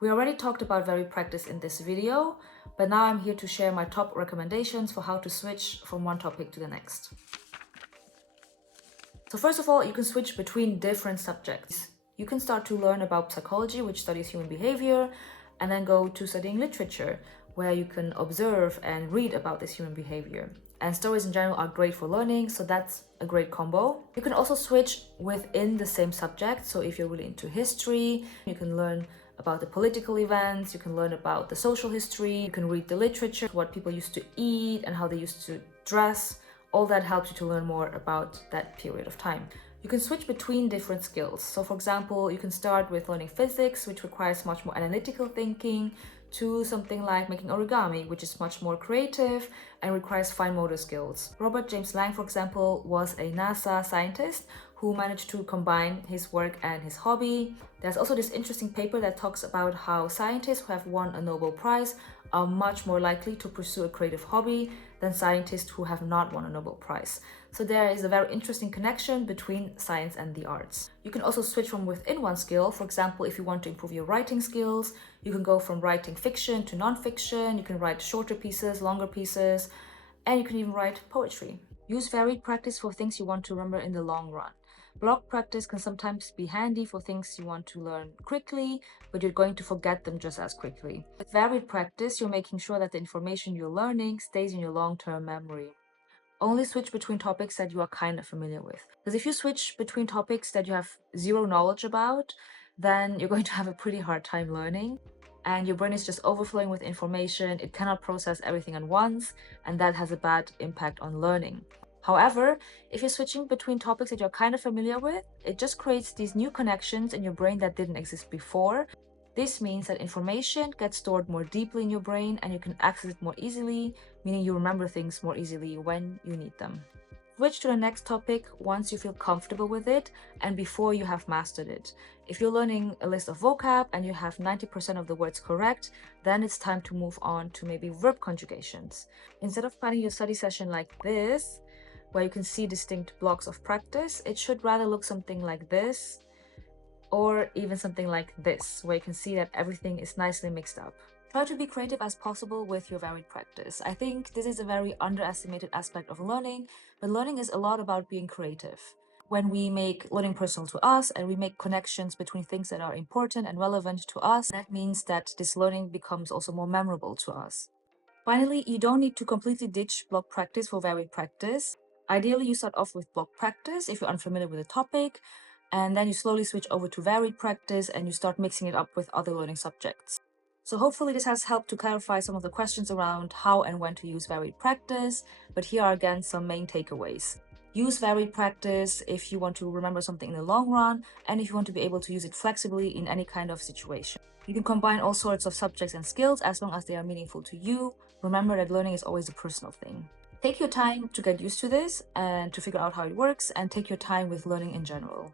We already talked about varied practice in this video, but now I'm here to share my top recommendations for how to switch from one topic to the next. So first of all, you can switch between different subjects. You can start to learn about psychology, which studies human behavior, and then go to studying literature, where you can observe and read about this human behavior. And stories in general are great for learning, so that's a great combo. You can also switch within the same subject. So if you're really into history, you can learn about the political events, you can learn about the social history, you can read the literature, what people used to eat and how they used to dress. All that helps you to learn more about that period of time. You can switch between different skills. So for example, you can start with learning physics, which requires much more analytical thinking, to something like making origami, which is much more creative and requires fine motor skills. Robert James Lang, for example, was a NASA scientist who managed to combine his work and his hobby. There's also this interesting paper that talks about how scientists who have won a Nobel Prize are much more likely to pursue a creative hobby than scientists who have not won a Nobel Prize. So there is a very interesting connection between science and the arts. You can also switch from within one skill. For example, if you want to improve your writing skills, you can go from writing fiction to non-fiction. You can write shorter pieces, longer pieces, and you can even write poetry. Use varied practice for things you want to remember in the long run. Block practice can sometimes be handy for things you want to learn quickly, but you're going to forget them just as quickly. With varied practice, you're making sure that the information you're learning stays in your long-term memory. Only switch between topics that you are kind of familiar with. Because if you switch between topics that you have zero knowledge about, then you're going to have a pretty hard time learning. And your brain is just overflowing with information. It cannot process everything at once, and that has a bad impact on learning. However, if you're switching between topics that you're kind of familiar with, it just creates these new connections in your brain that didn't exist before. This means that information gets stored more deeply in your brain and you can access it more easily, meaning you remember things more easily when you need them. Switch to the next topic once you feel comfortable with it and before you have mastered it. If you're learning a list of vocab and you have 90% of the words correct, then it's time to move on to maybe verb conjugations. Instead of planning your study session like this, where you can see distinct blocks of practice, it should rather look something like this, or even something like this, where you can see that everything is nicely mixed up. Try to be creative as possible with your varied practice. I think this is a very underestimated aspect of learning, but learning is a lot about being creative. When we make learning personal to us and we make connections between things that are important and relevant to us, that means that this learning becomes also more memorable to us. Finally, you don't need to completely ditch block practice for varied practice. Ideally, you start off with block practice if you're unfamiliar with a topic, and then you slowly switch over to varied practice and you start mixing it up with other learning subjects. So hopefully this has helped to clarify some of the questions around how and when to use varied practice, but here are again some main takeaways. Use varied practice if you want to remember something in the long run and if you want to be able to use it flexibly in any kind of situation. You can combine all sorts of subjects and skills as long as they are meaningful to you. Remember that learning is always a personal thing. Take your time to get used to this and to figure out how it works, and take your time with learning in general.